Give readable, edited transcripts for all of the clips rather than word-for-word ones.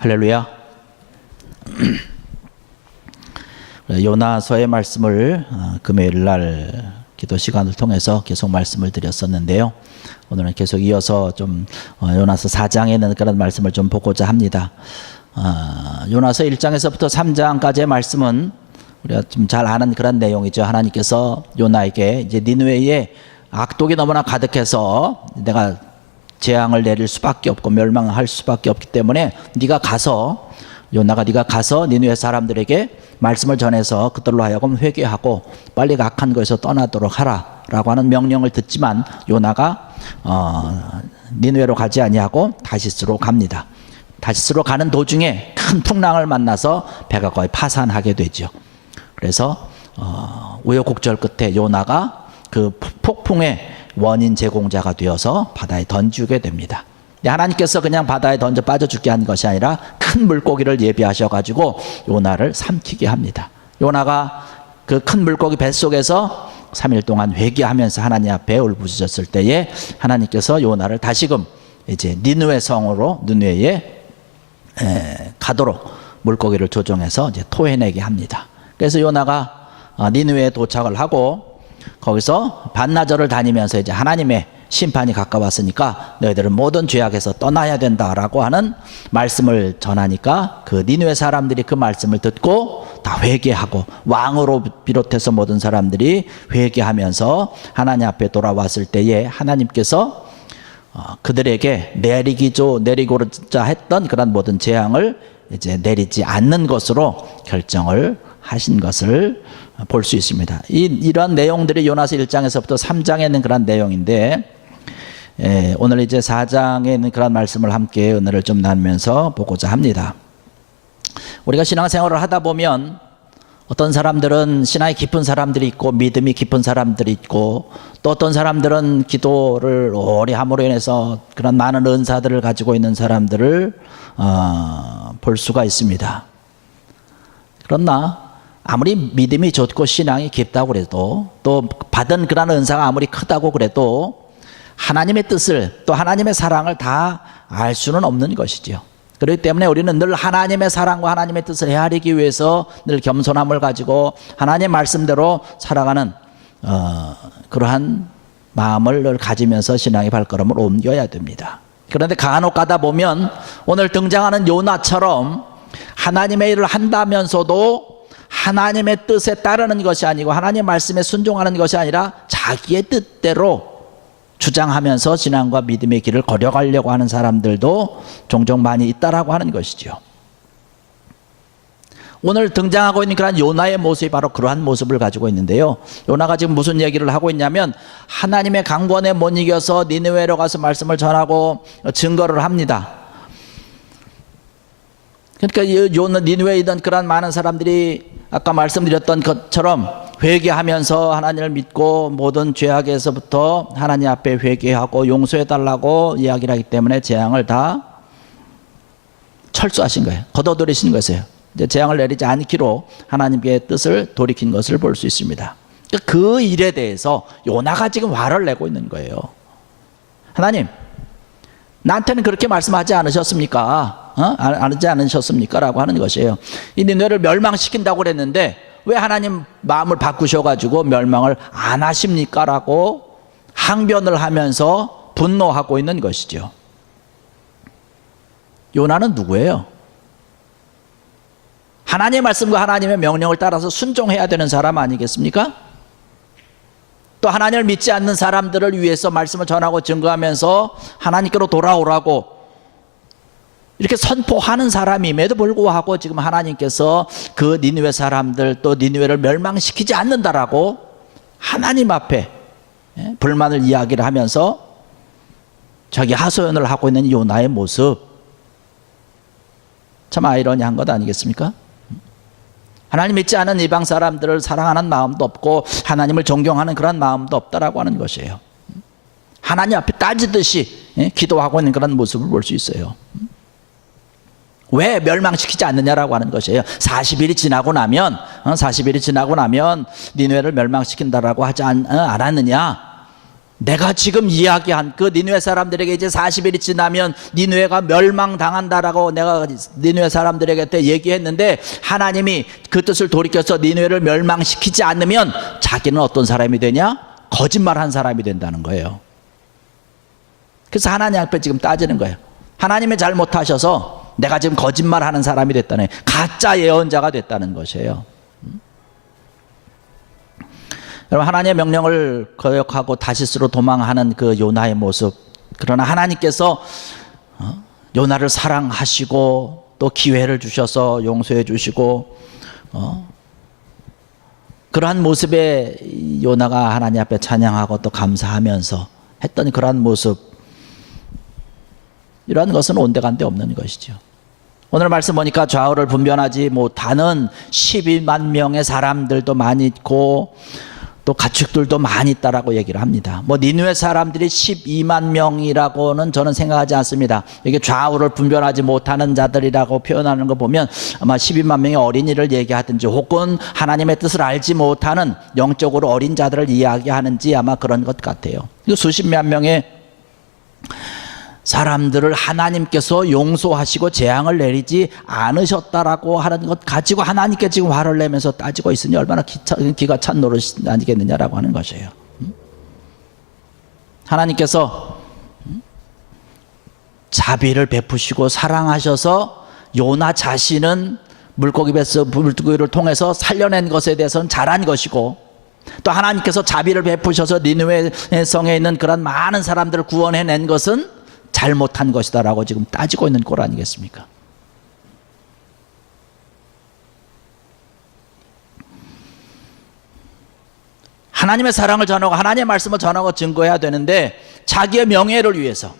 할렐루야. 요나서의 말씀을 금요일 날 기도 시간을 통해서 계속 말씀을 드렸었는데요. 오늘은 계속 이어서 좀 요나서 4장에 있는 그런 말씀을 좀 보고자 합니다. 요나서 1장에서부터 3장까지의 말씀은 우리가 좀 잘 아는 그런 내용이죠. 하나님께서 요나에게 이제 니느웨에 악독이 너무나 가득해서 내가 재앙을 내릴 수밖에 없고 멸망할 수밖에 없기 때문에 요나가 네가 가서 니느웨 사람들에게 말씀을 전해서 그들로 하여금 회개하고 빨리 악한 것에서 떠나도록 하라 라고 하는 명령을 듣지만 요나가 니느웨로 가지 아니하고 다시스로 갑니다. 다시스로 가는 도중에 큰 풍랑을 만나서 배가 거의 파산하게 되죠. 그래서 우여곡절 끝에 요나가 그 폭풍의 원인 제공자가 되어서 바다에 던지게 됩니다. 하나님께서 그냥 바다에 던져 빠져 죽게 한 것이 아니라 큰 물고기를 예비하셔가지고 요나를 삼키게 합니다. 요나가 그 큰 물고기 뱃속에서 3일 동안 회개하면서 하나님 앞에 울부짖었을 때에 하나님께서 요나를 다시금 이제 니느웨 성으로 니느웨에 가도록 물고기를 조종해서 이제 토해내게 합니다. 그래서 요나가 니느웨에 도착을 하고 거기서 반나절을 다니면서 이제 하나님의 심판이 가까웠으니까 너희들은 모든 죄악에서 떠나야 된다라고 하는 말씀을 전하니까 그 니느웨 사람들이 그 말씀을 듣고 다 회개하고 왕으로 비롯해서 모든 사람들이 회개하면서 하나님 앞에 돌아왔을 때에 하나님께서 그들에게 내리고자 했던 그런 모든 재앙을 이제 내리지 않는 것으로 결정을 하신 것을 볼 수 있습니다. 이러한 내용들이 요나서 1장에서부터 3장에 있는 그런 내용인데 오늘 이제 4장에 있는 그런 말씀을 함께 은혜를 좀 나누면서 보고자 합니다. 우리가 신앙생활을 하다 보면 어떤 사람들은 신앙이 깊은 사람들이 있고 믿음이 깊은 사람들이 있고 또 어떤 사람들은 기도를 오래 함으로 인해서 그런 많은 은사들을 가지고 있는 사람들을 볼 수가 있습니다. 그러나 아무리 믿음이 좋고 신앙이 깊다고 그래도 또 받은 그런 은사가 아무리 크다고 그래도 하나님의 뜻을 또 하나님의 사랑을 다 알 수는 없는 것이죠. 그렇기 때문에 우리는 늘 하나님의 사랑과 하나님의 뜻을 헤아리기 위해서 늘 겸손함을 가지고 하나님의 말씀대로 살아가는 그러한 마음을 늘 가지면서 신앙의 발걸음을 옮겨야 됩니다. 그런데 간혹 가다 보면 오늘 등장하는 요나처럼 하나님의 일을 한다면서도 하나님의 뜻에 따르는 것이 아니고 하나님의 말씀에 순종하는 것이 아니라 자기의 뜻대로 주장하면서 신앙과 믿음의 길을 걸어가려고 하는 사람들도 종종 많이 있다라고 하는 것이죠. 오늘 등장하고 있는 그런 요나의 모습이 바로 그러한 모습을 가지고 있는데요. 요나가 지금 무슨 얘기를 하고 있냐면 하나님의 강권에 못 이겨서 니느웨로 가서 말씀을 전하고 증거를 합니다. 그러니까 니느웨에 있던 그런 많은 사람들이 아까 말씀드렸던 것처럼 회개하면서 하나님을 믿고 모든 죄악에서부터 하나님 앞에 회개하고 용서해달라고 이야기를 하기 때문에 재앙을 다 철수하신 거예요. 걷어들이신 것이에요. 이제 재앙을 내리지 않기로 하나님의 뜻을 돌이킨 것을 볼 수 있습니다. 그 일에 대해서 요나가 지금 화를 내고 있는 거예요. 하나님, 나한테는 그렇게 말씀하지 않으셨습니까? 하지 않으셨습니까? 라고 하는 것이에요. 이 니느웨를 멸망시킨다고 그랬는데 왜 하나님 마음을 바꾸셔가지고 멸망을 안 하십니까? 라고 항변을 하면서 분노하고 있는 것이죠. 요나는 누구예요? 하나님의 말씀과 하나님의 명령을 따라서 순종해야 되는 사람 아니겠습니까? 또 하나님을 믿지 않는 사람들을 위해서 말씀을 전하고 증거하면서 하나님께로 돌아오라고 이렇게 선포하는 사람임에도 불구하고 지금 하나님께서 그 니느웨 사람들 또 니느웨를 멸망시키지 않는다라고 하나님 앞에 불만을 이야기를 하면서 자기 하소연을 하고 있는 요나의 모습 참 아이러니한 것 아니겠습니까? 하나님 믿지 않은 이방 사람들을 사랑하는 마음도 없고 하나님을 존경하는 그런 마음도 없다라고 하는 것이에요. 하나님 앞에 따지듯이 기도하고 있는 그런 모습을 볼 수 있어요. 왜 멸망시키지 않느냐라고 하는 것이에요. 40일이 지나고 나면 니느웨를 멸망시킨다라고 하지 않았느냐? 내가 지금 이야기한 그 니느웨 사람들에게 이제 40일이 지나면 니느웨가 멸망당한다라고 내가 니느웨 사람들에게 그때 얘기했는데, 하나님이 그 뜻을 돌이켜서 니느웨를 멸망시키지 않으면 자기는 어떤 사람이 되냐? 거짓말한 사람이 된다는 거예요. 그래서 하나님 앞에 지금 따지는 거예요. 하나님이 잘못하셔서 내가 지금 거짓말하는 사람이 됐다는, 가짜 예언자가 됐다는 것이에요. 여러분, 하나님의 명령을 거역하고 다시스로 도망하는 그 요나의 모습, 그러나 하나님께서 요나를 사랑하시고 또 기회를 주셔서 용서해 주시고 그러한 모습에 요나가 하나님 앞에 찬양하고 또 감사하면서 했던 그러한 모습, 이러한 것은 온데간데 없는 것이죠. 오늘 말씀 보니까 좌우를 분별하지 못하는 12만 명의 사람들도 많이 있고 또 가축들도 많이 있다라고 얘기를 합니다. 니느웨 사람들이 12만 명이라고는 저는 생각하지 않습니다. 이게 좌우를 분별하지 못하는 자들이라고 표현하는 거 보면 아마 12만 명의 어린이를 얘기하든지 혹은 하나님의 뜻을 알지 못하는 영적으로 어린 자들을 이야기하는지 아마 그런 것 같아요. 수십만 명의 사람들을 하나님께서 용서하시고 재앙을 내리지 않으셨다라고 하는 것 가지고 하나님께 지금 화를 내면서 따지고 있으니 얼마나 기가 찬 노릇이 아니겠느냐라고 하는 것이에요. 하나님께서 자비를 베푸시고 사랑하셔서 요나 자신은 물고기를 통해서 살려낸 것에 대해서는 잘한 것이고, 또 하나님께서 자비를 베푸셔서 니느웨 성에 있는 그런 많은 사람들을 구원해낸 것은 잘못한 것이다라고 지금 따지고 있는 꼴 아니겠습니까? 하나님의 사랑을 전하고 하나님의 말씀을 전하고 증거해야 되는데 자기의 명예를 위해서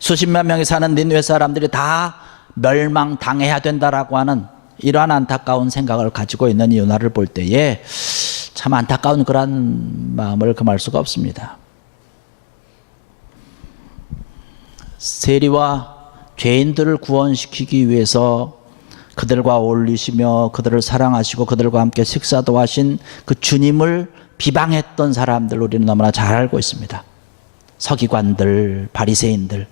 수십만 명이 사는 니느웨 사람들이 다 멸망당해야 된다라고 하는 이러한 안타까운 생각을 가지고 있는 요나를 볼 때에 참 안타까운 그런 마음을 금할 수가 없습니다. 세리와 죄인들을 구원시키기 위해서 그들과 어울리시며 그들을 사랑하시고 그들과 함께 식사도 하신 그 주님을 비방했던 사람들 우리는 너무나 잘 알고 있습니다. 서기관들, 바리새인들,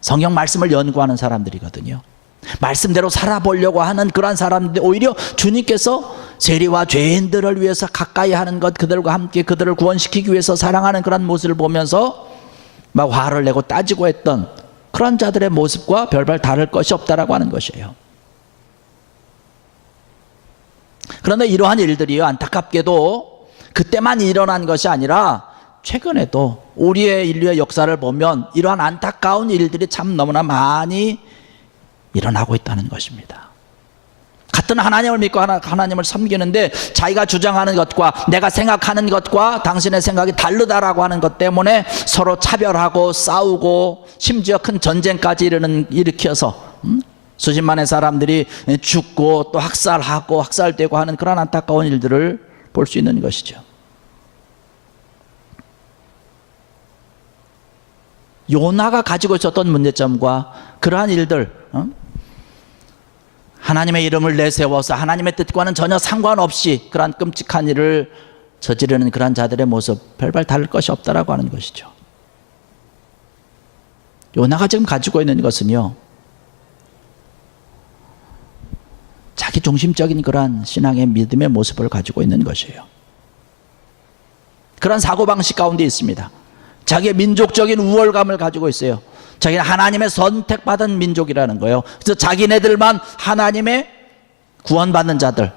성경 말씀을 연구하는 사람들이거든요. 말씀대로 살아보려고 하는 그러한 사람들, 오히려 주님께서 세리와 죄인들을 위해서 가까이 하는 것, 그들과 함께 그들을 구원시키기 위해서 사랑하는 그런 모습을 보면서 막 화를 내고 따지고 했던 그런 자들의 모습과 별반 다를 것이 없다라고 하는 것이에요. 그런데 이러한 일들이요, 안타깝게도 그때만 일어난 것이 아니라 최근에도 우리의 인류의 역사를 보면 이러한 안타까운 일들이 참 너무나 많이 일어나고 있다는 것입니다. 같은 하나님을 믿고 하나님을 섬기는데 자기가 주장하는 것과 내가 생각하는 것과 당신의 생각이 다르다라고 하는 것 때문에 서로 차별하고 싸우고 심지어 큰 전쟁까지 일으켜서 수십만의 사람들이 죽고 또 학살하고 학살되고 하는 그런 안타까운 일들을 볼 수 있는 것이죠. 요나가 가지고 있었던 문제점과 그러한 일들, 하나님의 이름을 내세워서 하나님의 뜻과는 전혀 상관없이 그러한 끔찍한 일을 저지르는 그러한 자들의 모습, 별반 다를 것이 없다라고 하는 것이죠. 요나가 지금 가지고 있는 것은요, 자기 중심적인 그러한 신앙의 믿음의 모습을 가지고 있는 것이에요. 그런 사고방식 가운데 있습니다. 자기의 민족적인 우월감을 가지고 있어요. 자기는 하나님의 선택받은 민족이라는 거예요. 그래서 자기네들만 하나님의 구원받는 자들,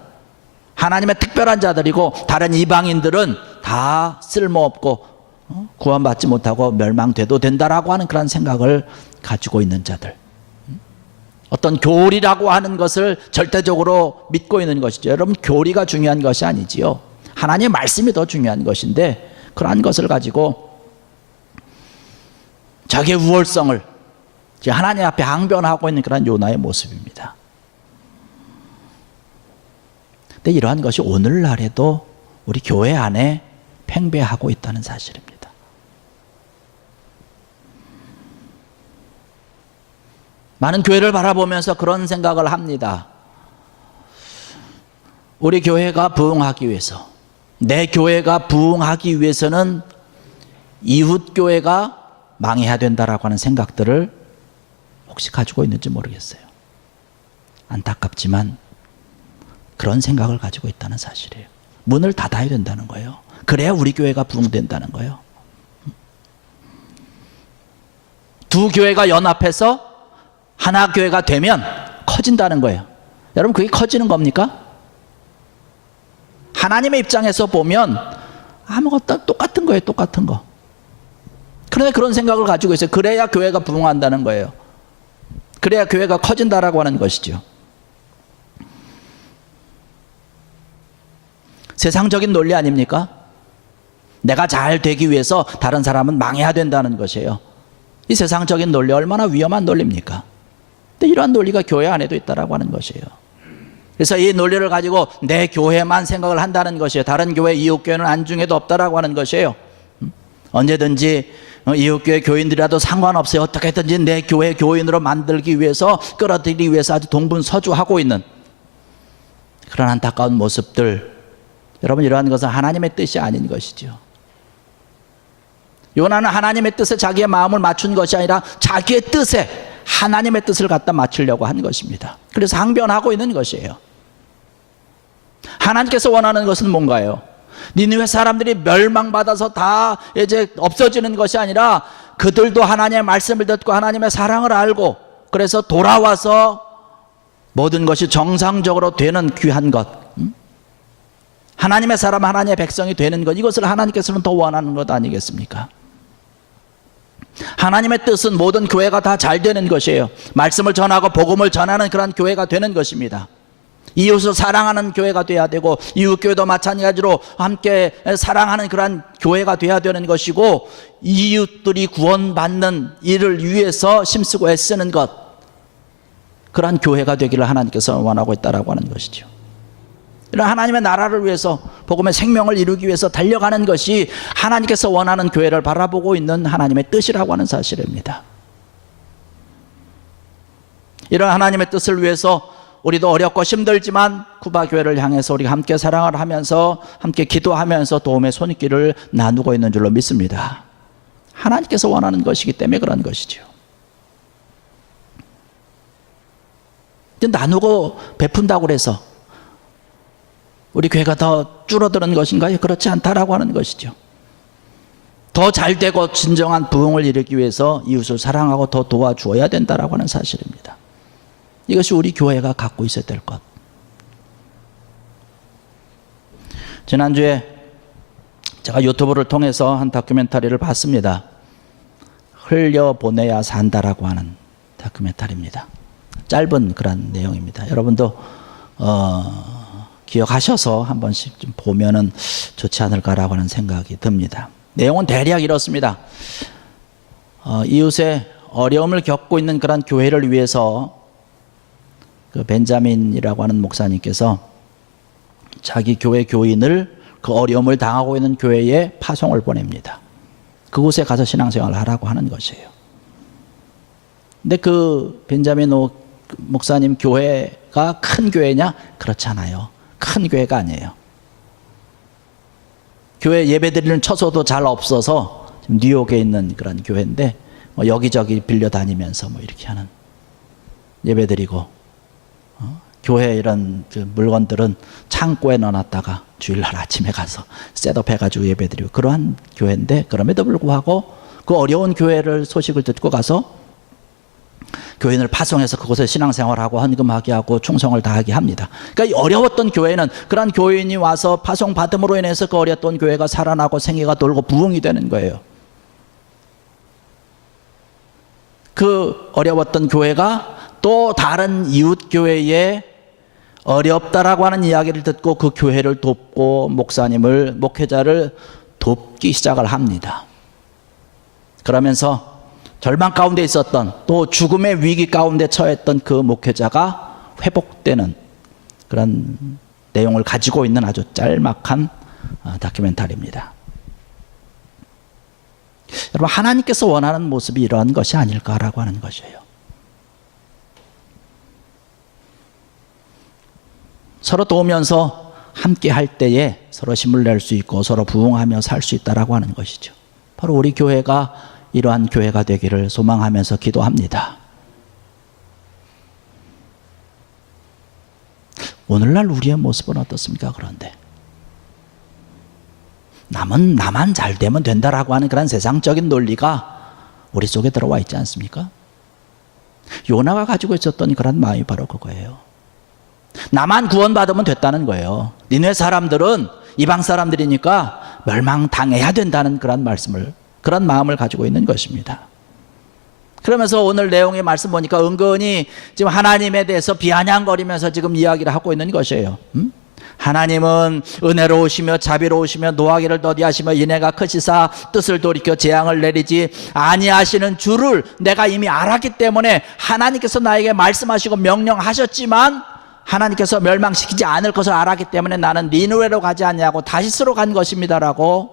하나님의 특별한 자들이고 다른 이방인들은 다 쓸모없고 구원받지 못하고 멸망돼도 된다라고 하는 그런 생각을 가지고 있는 자들, 어떤 교리라고 하는 것을 절대적으로 믿고 있는 것이죠. 여러분, 교리가 중요한 것이 아니지요. 하나님의 말씀이 더 중요한 것인데 그러한 것을 가지고 자기의 우월성을 하나님 앞에 항변하고 있는 그런 요나의 모습입니다. 근데 이러한 것이 오늘날에도 우리 교회 안에 팽배하고 있다는 사실입니다. 많은 교회를 바라보면서 그런 생각을 합니다. 우리 교회가 부흥하기 위해서, 내 교회가 부흥하기 위해서는 이웃 교회가 망해야 된다라고 하는 생각들을 혹시 가지고 있는지 모르겠어요. 안타깝지만 그런 생각을 가지고 있다는 사실이에요. 문을 닫아야 된다는 거예요. 그래야 우리 교회가 부흥된다는 거예요. 두 교회가 연합해서 하나 교회가 되면 커진다는 거예요. 여러분, 그게 커지는 겁니까? 하나님의 입장에서 보면 아무것도 똑같은 거예요. 똑같은 거. 그런데 그런 생각을 가지고 있어요. 그래야 교회가 부흥한다는 거예요. 그래야 교회가 커진다라고 하는 것이죠. 세상적인 논리 아닙니까? 내가 잘 되기 위해서 다른 사람은 망해야 된다는 것이에요. 이 세상적인 논리 얼마나 위험한 논리입니까? 근데 이러한 논리가 교회 안에도 있다라고 하는 것이에요. 그래서 이 논리를 가지고 내 교회만 생각을 한다는 것이에요. 다른 교회, 이웃교회는 안중에도 없다라고 하는 것이에요. 언제든지 이웃교회 교인들이라도 상관없어요. 어떻게든지 내 교회 교인으로 만들기 위해서, 끌어들이기 위해서 아주 동분서주하고 있는 그런 안타까운 모습들, 여러분, 이러한 것은 하나님의 뜻이 아닌 것이죠. 요나는 하나님의 뜻에 자기의 마음을 맞춘 것이 아니라 자기의 뜻에 하나님의 뜻을 갖다 맞추려고 한 것입니다. 그래서 항변하고 있는 것이에요. 하나님께서 원하는 것은 뭔가요? 니느웨 사람들이 멸망받아서 다 이제 없어지는 것이 아니라 그들도 하나님의 말씀을 듣고 하나님의 사랑을 알고 그래서 돌아와서 모든 것이 정상적으로 되는 귀한 것, 하나님의 사람, 하나님의 백성이 되는 것, 이것을 하나님께서는 더 원하는 것 아니겠습니까? 하나님의 뜻은 모든 교회가 다 잘 되는 것이에요. 말씀을 전하고 복음을 전하는 그런 교회가 되는 것입니다. 이웃을 사랑하는 교회가 돼야 되고, 이웃교회도 마찬가지로 함께 사랑하는 그런 교회가 돼야 되는 것이고, 이웃들이 구원받는 일을 위해서 힘쓰고 애쓰는 것, 그런 교회가 되기를 하나님께서 원하고 있다라고 하는 것이죠. 이런 하나님의 나라를 위해서, 복음의 생명을 이루기 위해서 달려가는 것이 하나님께서 원하는 교회를 바라보고 있는 하나님의 뜻이라고 하는 사실입니다. 이런 하나님의 뜻을 위해서 우리도 어렵고 힘들지만 쿠바 교회를 향해서 우리가 함께 사랑을 하면서 함께 기도하면서 도움의 손길을 나누고 있는 줄로 믿습니다. 하나님께서 원하는 것이기 때문에 그런 것이죠. 나누고 베푼다고 해서 우리 교회가 더 줄어드는 것인가요? 그렇지 않다라고 하는 것이죠. 더 잘되고 진정한 부흥을 이루기 위해서 이웃을 사랑하고 더 도와주어야 된다라고 하는 사실입니다. 이것이 우리 교회가 갖고 있어야 될 것. 지난주에 제가 유튜브를 통해서 한 다큐멘터리를 봤습니다. 흘려보내야 산다라고 하는 다큐멘터리입니다. 짧은 그런 내용입니다. 여러분도 기억하셔서 한 번씩 좀 보면은 좋지 않을까라고 하는 생각이 듭니다. 내용은 대략 이렇습니다. 이웃의 어려움을 겪고 있는 그런 교회를 위해서 그 벤자민이라고 하는 목사님께서 자기 교회 교인을 그 어려움을 당하고 있는 교회에 파송을 보냅니다. 그곳에 가서 신앙생활을 하라고 하는 것이에요. 근데 그 벤자민 목사님 교회가 큰 교회냐? 그렇지 않아요. 큰 교회가 아니에요. 교회 예배드리는 처소도 잘 없어서 지금 뉴욕에 있는 그런 교회인데 여기저기 빌려 다니면서 이렇게 하는, 예배드리고 교회 이런 물건들은 창고에 넣어놨다가 주일날 아침에 가서 셋업해가지고 예배드리고 그러한 교회인데, 그럼에도 불구하고 그 어려운 교회를 소식을 듣고 가서 교인을 파송해서 그곳에 신앙생활하고 헌금하게 하고 충성을 다하게 합니다. 그러니까 어려웠던 교회는 그런 교인이 와서 파송받음으로 인해서 그 어려웠던 교회가 살아나고 생애가 돌고 부흥이 되는 거예요. 그 어려웠던 교회가 또 다른 이웃 교회에 어렵다라고 하는 이야기를 듣고 그 교회를 돕고 목사님을, 목회자를 돕기 시작을 합니다. 그러면서 절망 가운데 있었던, 또 죽음의 위기 가운데 처했던 그 목회자가 회복되는 그런 내용을 가지고 있는 아주 짤막한 다큐멘터리입니다. 여러분, 하나님께서 원하는 모습이 이러한 것이 아닐까라고 하는 것이에요. 서로 도우면서 함께 할 때에 서로 힘을 낼 수 있고 서로 부흥하며 살 수 있다라고 하는 것이죠. 바로 우리 교회가 이러한 교회가 되기를 소망하면서 기도합니다. 오늘날 우리의 모습은 어떻습니까? 그런데 나만 잘 되면 된다라고 하는 그런 세상적인 논리가 우리 속에 들어와 있지 않습니까? 요나가 가지고 있었던 그런 마음이 바로 그거예요. 나만 구원받으면 됐다는 거예요. 니네 사람들은 이방 사람들이니까 멸망당해야 된다는 그런 마음을 가지고 있는 것입니다. 그러면서 오늘 내용의 말씀 보니까 은근히 지금 하나님에 대해서 비아냥거리면서 지금 이야기를 하고 있는 것이에요. 하나님은 은혜로우시며 자비로우시며 노하기를 더디하시며 인애가 크시사 뜻을 돌이켜 재앙을 내리지 아니하시는 줄을 내가 이미 알았기 때문에 하나님께서 나에게 말씀하시고 명령하셨지만 하나님께서 멸망시키지 않을 것을 알았기 때문에 나는 니느웨로 가지 않냐고 다시스로 간 것입니다라고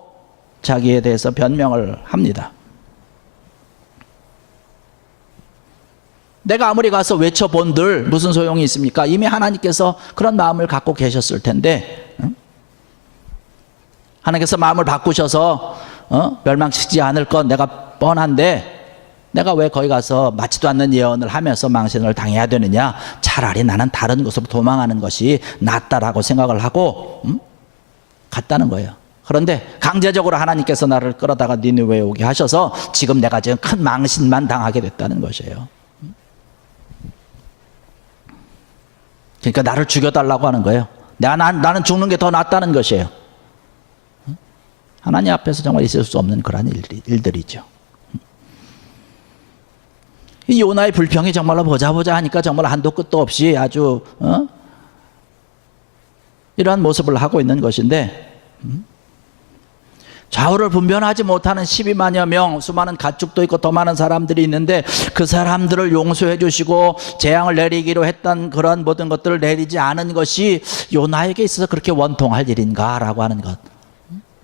자기에 대해서 변명을 합니다. 내가 아무리 가서 외쳐본들 무슨 소용이 있습니까? 이미 하나님께서 그런 마음을 갖고 계셨을 텐데, 하나님께서 마음을 바꾸셔서 멸망시키지 않을 건 내가 뻔한데 내가 왜 거기 가서 맞지도 않는 예언을 하면서 망신을 당해야 되느냐? 차라리 나는 다른 곳으로 도망하는 것이 낫다라고 생각을 하고 갔다는 거예요. 그런데 강제적으로 하나님께서 나를 끌어다가 니느웨에 오게 하셔서 지금 내가 지금 큰 망신만 당하게 됐다는 것이에요. 그러니까 나를 죽여달라고 하는 거예요. 나는 죽는 게 더 낫다는 것이에요. 하나님 앞에서 정말 있을 수 없는 그런 일들이죠. 이 요나의 불평이 정말로 보자 하니까 정말 한도 끝도 없이 아주 이러한 모습을 하고 있는 것인데, 좌우를 분별하지 못하는 12만여 명, 수많은 가축도 있고 더 많은 사람들이 있는데 그 사람들을 용서해 주시고 재앙을 내리기로 했던 그런 모든 것들을 내리지 않은 것이 요나에게 있어서 그렇게 원통할 일인가라고 하는 것,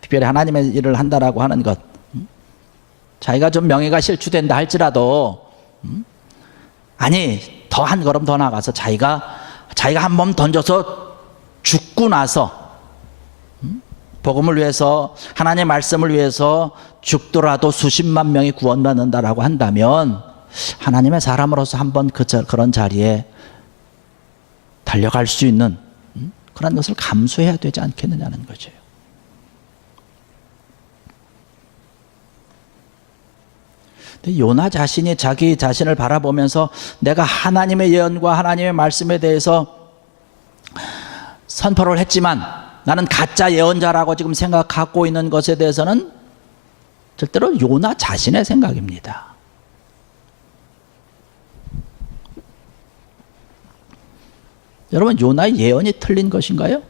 특별히 하나님의 일을 한다라고 하는 것, 자기가 좀 명예가 실추된다 할지라도 아니 더 한 걸음 더 나가서 자기가 한 몸 던져서 죽고 나서 복음을 위해서, 하나님의 말씀을 위해서 죽더라도 수십만 명이 구원받는다라고 한다면 하나님의 사람으로서 한번 그런 자리에 달려갈 수 있는 그런 것을 감수해야 되지 않겠느냐는 거죠. 근데 요나 자신이 자기 자신을 바라보면서 내가 하나님의 예언과 하나님의 말씀에 대해서 선포를 했지만 나는 가짜 예언자라고 지금 생각하고 있는 것에 대해서는 절대로 요나 자신의 생각입니다. 여러분, 요나의 예언이 틀린 것인가요?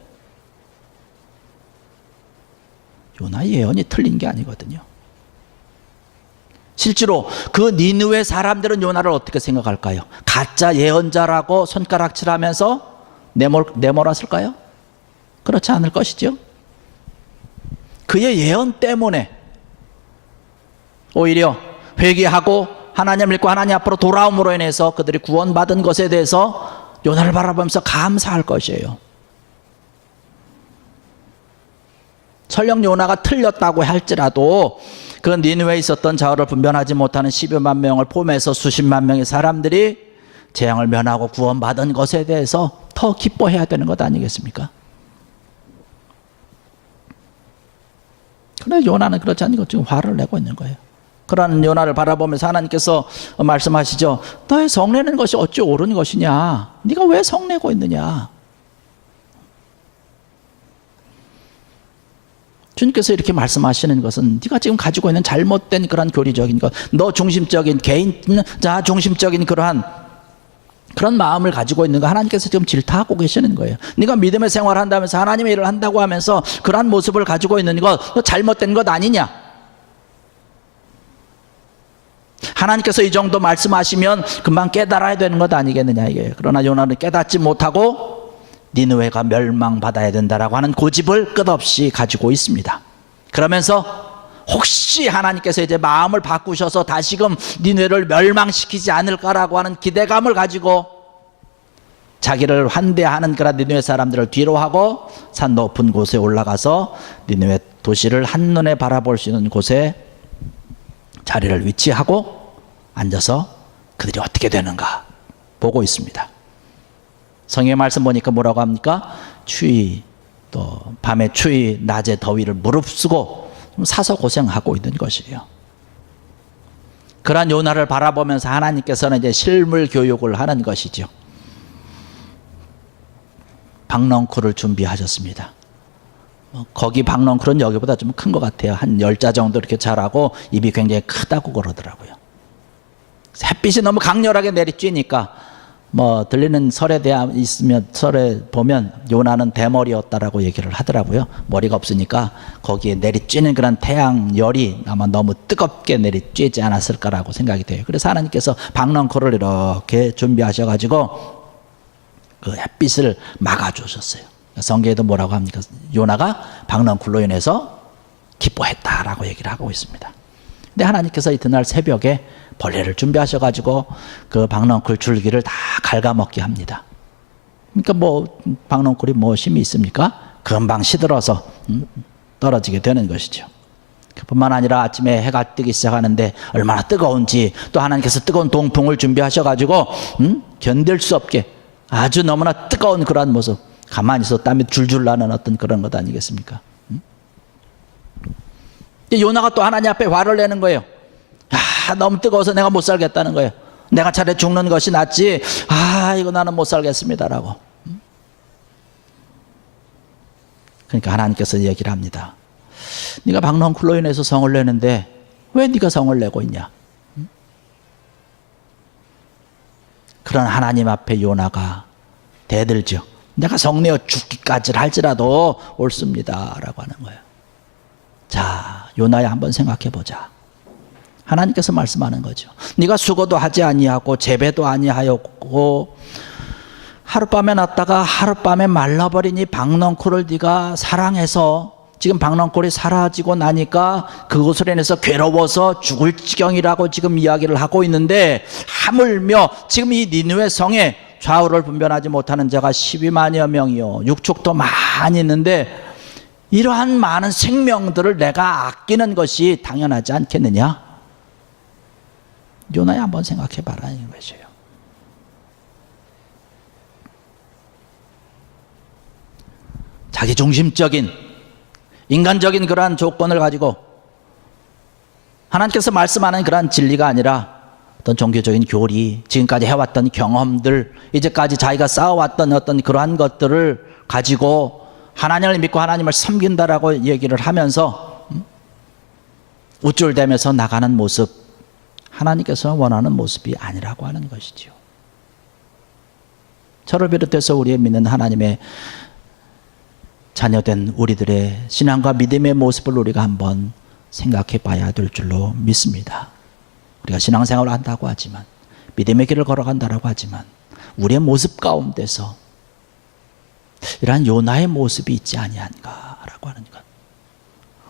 요나의 예언이 틀린 게 아니거든요. 실제로 그 니느웨 사람들은 요나를 어떻게 생각할까요? 가짜 예언자라고 손가락질하면서 내몰았을까요? 그렇지 않을 것이죠. 그의 예언 때문에 오히려 회개하고 하나님을 믿고 하나님 앞으로 돌아옴으로 인해서 그들이 구원받은 것에 대해서 요나를 바라보면서 감사할 것이에요. 설령 요나가 틀렸다고 할지라도 그 니느웨에 있었던 좌우를 분별하지 못하는 10여만 명을 포함해서 수십만 명의 사람들이 재앙을 면하고 구원받은 것에 대해서 더 기뻐해야 되는 것 아니겠습니까? 그런데 요나는 그렇지 않고 지금 화를 내고 있는 거예요. 그러한 요나를 바라보면서 하나님께서 말씀하시죠. 너의 성내는 것이 어찌 옳은 것이냐? 네가 왜 성내고 있느냐? 주님께서 이렇게 말씀하시는 것은 네가 지금 가지고 있는 잘못된 그런 교리적인 것, 너 중심적인 개인자 중심적인 그런 마음을 가지고 있는 거 하나님께서 지금 질타하고 계시는 거예요. 네가 믿음의 생활을 한다면서 하나님의 일을 한다고 하면서 그러한 모습을 가지고 있는 것, 너 잘못된 것 아니냐? 하나님께서 이 정도 말씀하시면 금방 깨달아야 되는 것 아니겠느냐 이게. 그러나 요나는 깨닫지 못하고 니느웨가 멸망받아야 된다라고 하는 고집을 끝없이 가지고 있습니다. 그러면서 혹시 하나님께서 이제 마음을 바꾸셔서 다시금 니느웨를 멸망시키지 않을까라고 하는 기대감을 가지고 자기를 환대하는 그런 니느웨 사람들을 뒤로 하고 산 높은 곳에 올라가서 니느웨 도시를 한눈에 바라볼 수 있는 곳에 자리를 위치하고 앉아서 그들이 어떻게 되는가 보고 있습니다. 성경의 말씀 보니까 뭐라고 합니까? 추위, 또 밤에 추위, 낮에 더위를 무릅쓰고 사서 고생하고 있는 것이에요. 그러한 요나를 바라보면서 하나님께서는 이제 실물 교육을 하는 것이죠. 박넝쿨을 준비하셨습니다. 거기 박넝쿨은 여기보다 좀 큰 것 같아요. 한 10자 정도 이렇게 자라고 입이 굉장히 크다고 그러더라고요. 햇빛이 너무 강렬하게 내리쬐니까 뭐 들리는 설에 대한 있으면 설에 보면 요나는 대머리였다라고 얘기를 하더라고요. 머리가 없으니까 거기에 내리쬐는 그런 태양 열이 아마 너무 뜨겁게 내리쬐지 않았을까라고 생각이 돼요. 그래서 하나님께서 박넝쿨을 이렇게 준비하셔가지고 그 햇빛을 막아주셨어요. 성경에도 뭐라고 합니까? 요나가 박넝쿨로 인해서 기뻐했다라고 얘기를 하고 있습니다. 근데 하나님께서 이튿날 새벽에 벌레를 준비하셔가지고 그 박넝쿨 줄기를 다 갉아먹게 합니다. 그러니까 뭐 박넝쿨이 뭐 힘이 있습니까? 금방 시들어서 떨어지게 되는 것이죠. 뿐만 아니라 아침에 해가 뜨기 시작하는데 얼마나 뜨거운지 또 하나님께서 뜨거운 동풍을 준비하셔가지고 견딜 수 없게 아주 너무나 뜨거운 그러한 모습, 가만히 있어 땀이 줄줄 나는 어떤 그런 것 아니겠습니까? 요나가 또 하나님 앞에 화를 내는 거예요. 너무 뜨거워서 내가 못 살겠다는 거예요. 내가 차라리 죽는 것이 낫지. 이거 나는 못 살겠습니다라고. 그러니까 하나님께서 얘기를 합니다. 네가 박넝쿨로 인해서 성을 내는데 왜 네가 성을 내고 있냐? 그런 하나님 앞에 요나가 대들죠. 내가 성내어 죽기까지 할지라도 옳습니다 라고 하는 거예요. 자, 요나야 한번 생각해 보자. 하나님께서 말씀하는 거죠. 네가 수고도 하지 아니하고 재배도 아니하였고 하룻밤에 났다가 하룻밤에 말라버리니 박넝쿨을 네가 사랑해서 지금 박넝쿨이 사라지고 나니까 그것으로 인해서 괴로워서 죽을 지경이라고 지금 이야기를 하고 있는데 하물며 지금 이 니느웨 성에 좌우를 분별하지 못하는 자가 12만여 명이요 육축도 많이 있는데 이러한 많은 생명들을 내가 아끼는 것이 당연하지 않겠느냐? 요나야 한번 생각해 봐라 이 것이에요. 자기중심적인 인간적인 그러한 조건을 가지고 하나님께서 말씀하는 그러한 진리가 아니라 어떤 종교적인 교리, 지금까지 해왔던 경험들, 이제까지 자기가 쌓아왔던 어떤 그러한 것들을 가지고 하나님을 믿고 하나님을 섬긴다라고 얘기를 하면서 우쭐대면서 나가는 모습, 하나님께서 원하는 모습이 아니라고 하는 것이죠. 저를 비롯해서 우리의 믿는 하나님의 자녀된 우리들의 신앙과 믿음의 모습을 우리가 한번 생각해 봐야 될 줄로 믿습니다. 우리가 신앙생활을 한다고 하지만 믿음의 길을 걸어간다고 하지만 우리의 모습 가운데서 이러한 요나의 모습이 있지 아니한가라고 하는 것.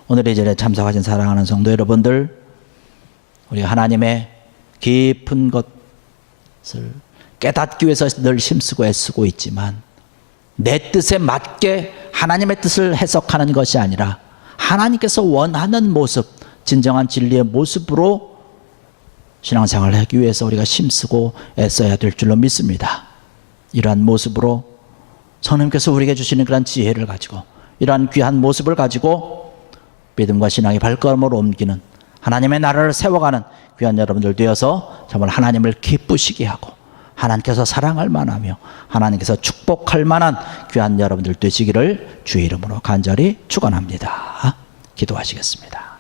오늘 이 자리에 참석하신 사랑하는 성도 여러분들, 우리가 하나님의 깊은 것을 깨닫기 위해서 늘 힘쓰고 애쓰고 있지만 내 뜻에 맞게 하나님의 뜻을 해석하는 것이 아니라 하나님께서 원하는 모습, 진정한 진리의 모습으로 신앙생활을 하기 위해서 우리가 힘쓰고 애써야 될 줄로 믿습니다. 이러한 모습으로 성령께서 우리에게 주시는 그런 지혜를 가지고 이러한 귀한 모습을 가지고 믿음과 신앙의 발걸음을 옮기는 하나님의 나라를 세워가는 귀한 여러분들 되어서 정말 하나님을 기쁘시게 하고 하나님께서 사랑할 만하며 하나님께서 축복할 만한 귀한 여러분들 되시기를 주의 이름으로 간절히 축원합니다. 기도하시겠습니다.